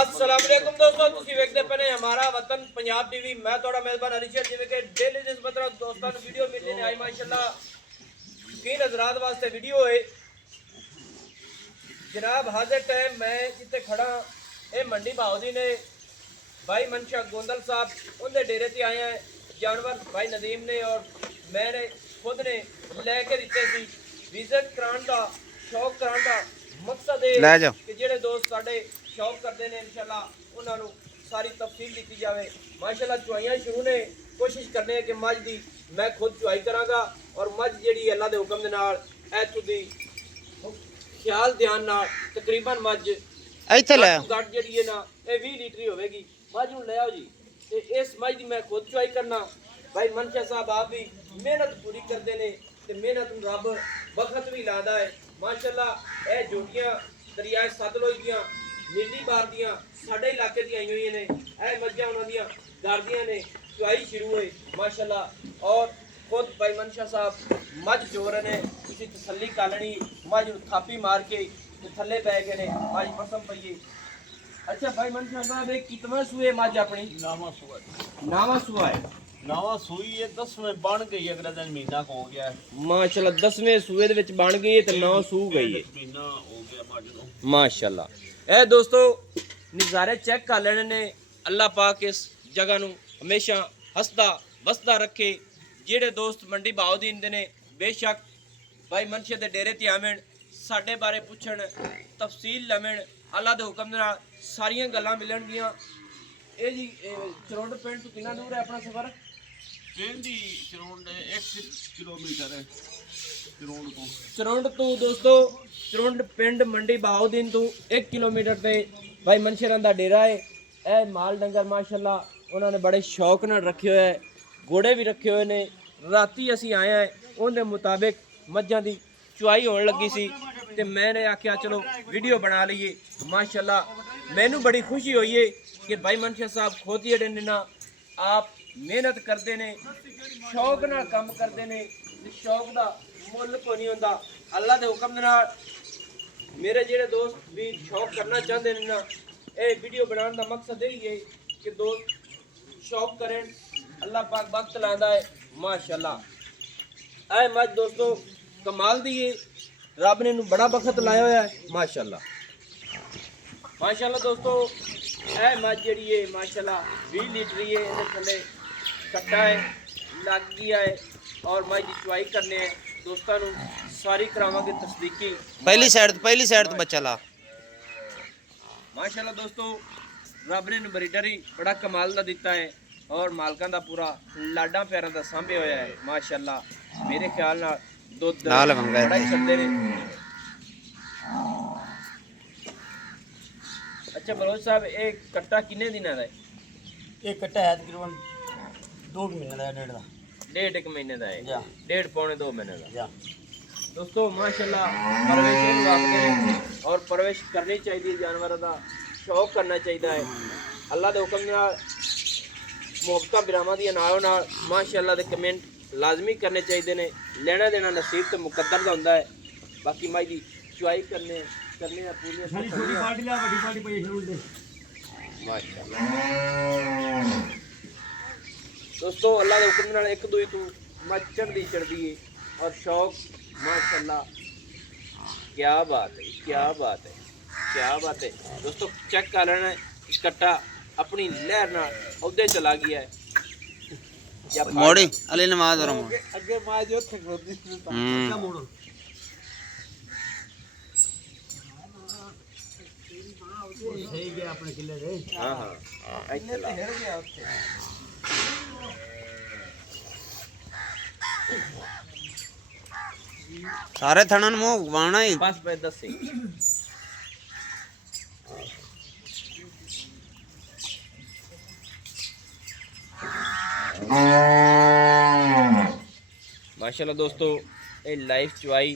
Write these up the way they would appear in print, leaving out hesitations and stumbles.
अस्सलाम वालेकुम दोस्तों, ਤੁਸੀਂ ਵੇਖਦੇ ਪਏ ਨੇ ਹਮਾਰਾ ਵਤਨ ਪੰਜਾਬ ਟੀਵੀ। ਮੈਂ ਤੁਹਾਡਾ ਮੇਜ਼ਬਾਨ ਅਰੀਸ਼ਰ। ਜਿਵੇਂ ਕਿ ਡੇਲੀ ਦਿਸ ਬਤਰਾ ਦੋਸਤਾਂ ਨੂੰ ਵੀਡੀਓ ਮਿਲਦੀ ਨੇ ਆਈ ਮਾਸ਼ਾਅੱਲਾ ਸ਼ੌਕੀਨ ਹਜ਼ਰਾਤ ਵਾਸਤੇ ਵੀਡੀਓ ਹੈ जनाब। हाजिर टाइम मैं जिते खड़ा ये मंडी भावदी ने भाई मनशा गोंदल साहब उनके डेरे से आए हैं। जानवर भाई नदीम ने और मैंने खुद ने लैके दिते सी विजिट कराने का शौक कराने का मकसद है कि जेडे दोस्त साडे शौक करते हैं इंशाल्लाह उन्होंने सारी तफसील दी जाए। माशाल्लाह चुआइयां शुरू ने कोशिश करने कि मझ की मैं खुद चुआई करांगा और मझ जी अल्लाह के हुक्म के नाल ऐथों दी ख्याल ध्यान ना तकरीबन मझ इत्थे ले गट जी है ना ये 20 लीटर ही होगी। मझ नूं ले आओ जी ते इस मझ की मैं खुद चुआई करना। भाई मनशा साहब आप भी मेहनत पूरी करते हैं ते मेहनत नूं रब बखत भी लादा है माशाल्लाह। ये जोटियां दरियाए सतलुज दियां नीली बार दियां साडे इलाके दी आई हुई ने। ये मझां उन्हां दियां गारदियां ने चुआई शुरू है माशाल्लाह। और खुद भाई मनशा साहब मझ चोर ने तुसी तसल्ली कर लेनी। मझ थापी मार के थले पै गए ने मझ पसम पईए। अच्छा भाई मनशा साहब एक कितना सूए मझ अपनी? नावा सुआ नावा सूआ है। नावा सूई है 10वें बन गई अगले दिन महीना हो गया है माशाल्लाह। 10वें सूए दे विच बन गई है ते 9 सू गई है महीना हो गया मझ नूं माशाल्लाह। ए दोस्तों नज़ारे चेक कर लेने ने। अल्लाह पाक इस जगह नूं हमेशा हसदा वसदा रखे। ਜਿਹੜੇ ਦੋਸਤ ਮੰਡੀ ਬਾਉਦੀਨ ਦੇ ਨੇ ਬੇਸ਼ੱਕ ਭਾਈ ਮਨਸ਼ੇ ਦੇ ਡੇਰੇ ਤੇ ਆਵਣ ਸਾਡੇ ਬਾਰੇ ਪੁੱਛਣ ਤਫਸੀਲ ਲਵਣ ਅੱਲਾ ਦੇ ਹੁਕਮ ਦੇ ਨਾਲ ਸਾਰੀਆਂ ਗੱਲਾਂ ਮਿਲਣਗੀਆਂ। ਇਹ ਜੀ ਚਰੋਂਡ ਪਿੰਡ ਤੋਂ ਕਿੰਨਾ ਦੂਰ ਹੈ ਆਪਣਾ ਸਫ਼ਰ? ਪਿੰਡ ਦੀ ਚਰੋਂਡ 1 ਕਿਲੋਮੀਟਰ ਹੈ ਚਰੋਂਡ ਤੋਂ ਦੋਸਤੋ ਚਰੋਂਡ ਪਿੰਡ ਮੰਡੀ ਬਾਉਦੀਨ ਤੋਂ 1 ਕਿਲੋਮੀਟਰ ਤੇ ਭਾਈ ਮਨਸ਼ੇ ਦਾ ਡੇਰਾ ਹੈ। ਇਹ ਮਾਲ ਡੰਗਰ ਮਾਸ਼ਾਅੱਲਾ ਉਹਨਾਂ ਨੇ ਬੜੇ ਸ਼ੌਕ ਨਾਲ ਰੱਖੇ ਹੋਏ ਹੈ। घोड़े भी रखे हुए ने। राती असी आए हैं उनके मुताबिक मझां की चुआई होने लगी सी ते मैंने आख्या चलो वीडियो बना लीए। माशाल्लाह मैनू बड़ी खुशी हुई है कि भाई मनशा साहब खोती अड़े ने ना आप मेहनत करते ने शौक नाल काम करते ने। शौक का मुल कोई नहीं होंदा। अल्लाह के हुक्म दे नाल मेरे जेडे दोस्त भी शौक करना चाहते हैं ना ये वीडियो बनाने का मकसद यही है कि दोस्त शौक करें। अल्लाह पाक वक्त लादा है माशाल्लाह। ऐ मझ दोस्तों कमाल दी है रब ने बड़ा वक्त लाया हुआ है माशाल्लाह माशाल्लाह। दोस्तों ऐ मझ जी है माशाल्लाह 20 लीटर है। ये थले कट्टा है लग गया है और मझ की चुआई करने हैं दोस्तों सारी करावांगे तस्दीकी। पहली साइड तो बच्चा ला माशाल्लाह। दोस्तों रब ने ब्रीडर ही बड़ा कमाल का दिता है और मालकां दा पूरा लाडा प्यारा दा सांभे होया है माशाल्लाह। मेरे ख्याल नाल दुध बड़ा ही छड्डे ने। अच्छा बलोच साहब एक कट्टा किन्ने दिनां दा है? एक कट्टा है तकरीबन 2 महीने का डेढ़ का। डेढ़ एक महीने दा है जा। डेढ़ पौने 2 महीने दा जा। दोस्तों माशाल्लाह परवरिश आपके और परवरिश करनी चाहिए जानवरों का शौक करना चाहिए है। अल्लाह के हुक्म नाल मुहब्बत बिरामा दी नालों नाल माशाअल्लाह दे कमेंट लाजमी करने चाहिए ने। लेना देना नसीब तो मुकद्दर दा हुंदा है। बाकी माई दी चुआई करने पूरी छोटी पार्टी ला बड़ी पार्टी पे जरूर दे माशाअल्लाह। दोस्तों अल्लाह दे हुक्म नाल एक दूई तू मचण दी चढ़दी है और शौक माशाअल्लाह। क्या बात है क्या बात है क्या बात है। दोस्तों चेक कर लेना कट्टा अपनी लहर ना उधे चला गया है मोड़ी अली नमाज और अगे मां जो थे खोदी क्या मोड़ो सही गया अपने किले रे। हां हां इथे ला हेर गया उत्ते सारे थणन मुंह घुमाना ही बस पे दसे माशाल्लाह। दोस्तों ये लाइव चुआई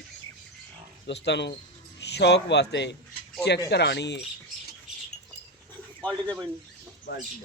दोस्तों शौक वास्ते चेक करानी है। बाल्टी दे बन बाल्टी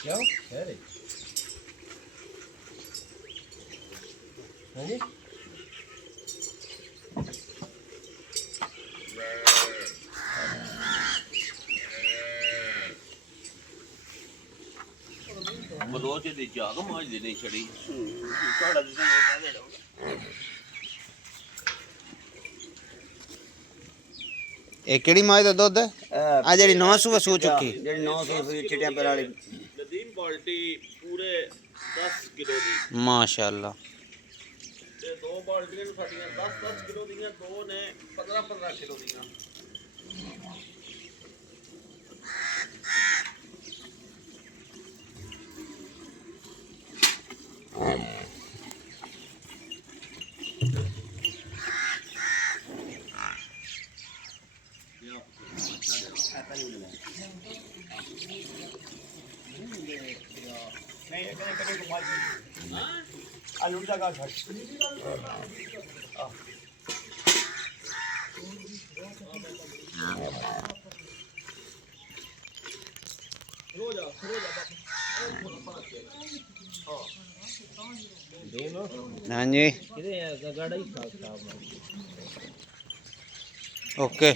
क्यों है रे हाँ जी बलोच दी जाग माज दी नहीं छड़ी ਇਹ ਕਿਹੜੀ ਮਾਂ ਦਾ ਦੁੱਧ ਆ ਜਿਹੜੀ 900 ਸੂ ਚੁੱਕੀ ਜਿਹੜੀ 900 ਰੁਪਏ ਚਿੱਟਿਆਂ ਪੈਰ ਵਾਲੀ नदीम बाल्टी पूरे 10 किलो दी ਮਾਸ਼ਾਅੱਲਾ ਤੇ ਦੋ ਬਾਲਟੀਆਂ ਨੂੰ ਸਾਡੀਆਂ 10 ਕਿਲੋ ਦੀਆਂ ਦੋ ਨੇ 15 ਕਿਲੋ ਦੀਆਂ नहीं ये कने को मार आलू का घर ਹਾਂਜੀ किधर गाड़ा ही साफ ਓਕੇ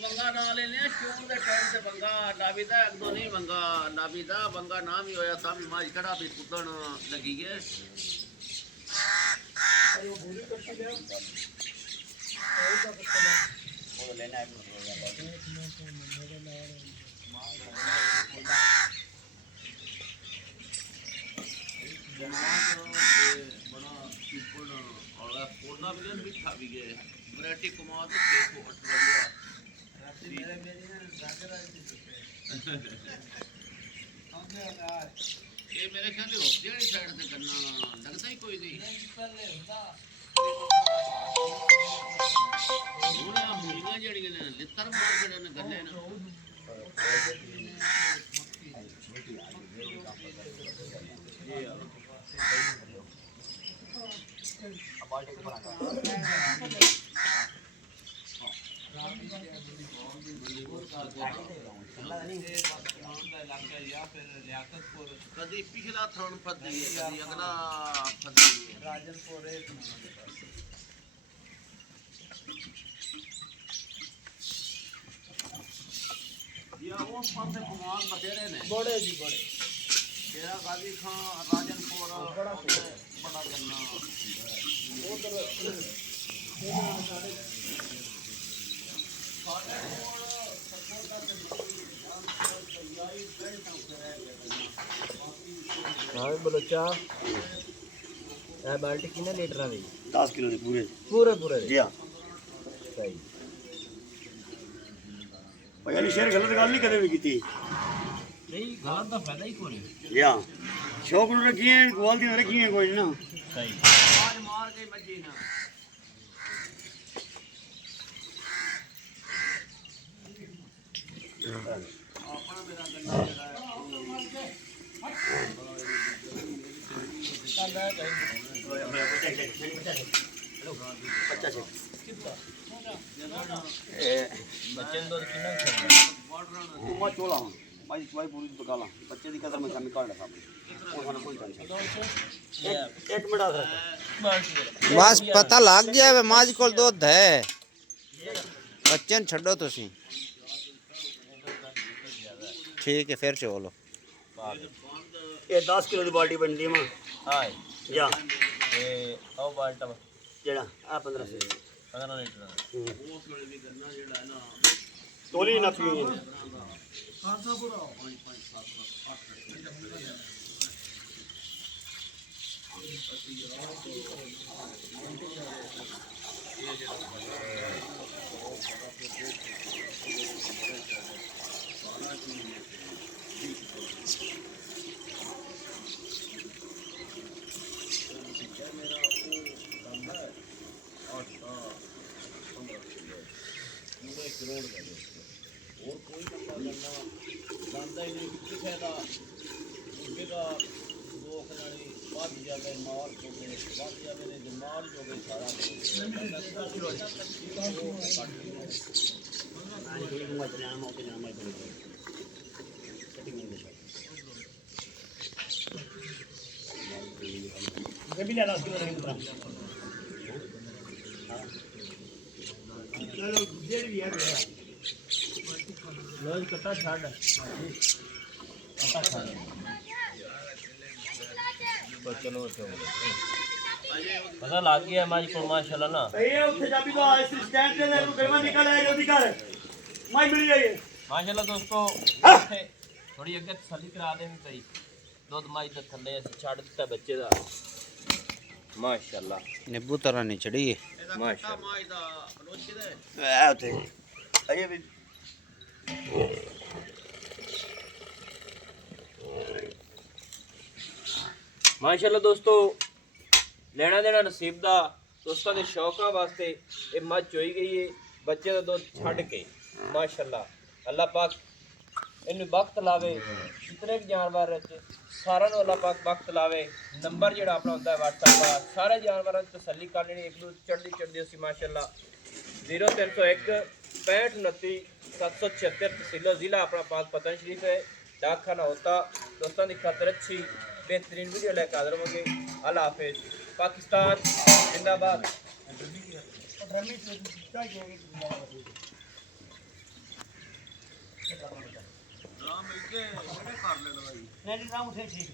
ਬੰਗਾ ਨਾ ਲੈ ਲਿਆ ਸ਼ੂਰ ਦੇ ਟਾਈਮ ਤੇ ਬੰਗਾ ਨਾਬੀਦਾ ਇੱਕ ਦੋ ਨਹੀਂ ਬੰਗਾ ਨਾਬੀਦਾ ਬੰਗਾ ਨਾਮ ਹੀ ਹੋਇਆ ਸਾਹਮਣੇ ਮਾਜ ਖੜਾ ਵੀ ਕੁੱਦਣ ਲੱਗੀ ਗਏ वो लेना है बड़ा सुपर और कोना भी खा भी गए वैरायटी कमा तो देखो 8 बढ़िया ये मेरे ख्याल में होती वाली साइड से करना लगता ही कोई नहीं ਉਹਨੇ ਆ ਮੂਲੀਆਂ ਜਿਹੜੀਆਂ ਨੇ ਲਿੱਤਰ ਮਾਰ ਕੇ ਨੇ ਗੱਲੇ ਨਾ कभी पिछला थ्रोन फदी है कभी अगला फदी है राजनपुर या उस पासे कुमार बतेरे ने बड़े जी बड़े तेरा गाजी खां राजनपुर बड़ा गन्ना उधर हाँ बलोचा बाल्टी कितने लीटर आ 10 किलो के पूरे पूरे पूरे जी हां सही यानी शेर गलत गल नहीं कदे भी की नहीं गलत का फायदा ही कोई जी हां शौक नु रखी है क्वालिटी रखी है कोई ना सही आज मार के मजी ना अपना मेरा गन्ना बच्चा से बच्चे तो कितना मैं चोला हूं मैं पूरी पका ला बच्चे दी कदर मैं शामी काट लगा वो खाना कोई टेंशन एक मिनट आ बस पता लग गया वे माज कोल दुध है बच्चे न छड्डो तुसी ठीक है फिर चलो ये 10 किलो दी बाल्टी बनदी मां हां जा ए ओ बाल्टा जेड़ा आ 15 से 15 लीटर तोली ना पियो भी ले 10 किलो चलो जेड़ भी है रोज कट्टा छाड़ कट्टा छाड़ चलो पता लग गया माज को माशाल्लाह ना ये उठे जाबी तो इस स्टैंड पे ले गरमा निकल आए जल्दी कर मैं मिल जाइए माशाल्लाह दोस्तों थोड़ी अगे तसल्ली करा दे भाई दुध माज दे थल्ले छड़ दिता बच्चे दा माशाल्लाह नींबू तरह नहीं चढ़ी है माशाल्लाह उठे आइए भी माशाल्लाह दोस्तों लेना देना नसीब दा दोस्तों के शौकों वास्ते ये मझ चोई गई है बच्चे का दुध छड़ के माशाल्लाह अल्लाह पाक इन वक्त लावे जितने भी जानवर सारा अल्लाह पाक वक्त लावे नंबर जो अपना होता है व्हाट्सएप का सारे जानवरों की तसल्ली कर लेनी एक दूसरे चढ़ती चढ़ती उसी माशाल्लाह 0301 65 29 776 तहसीलो जिला अपना पाक पतन शरीफ है डाकखाना होता दोस्तों की खातर अच्छी बेहतरीन वीडियो लेकर हाजिर होंगे अल्लाह हाफिज पाकिस्तान जिंदाबाद नहीं राम उठे ठीक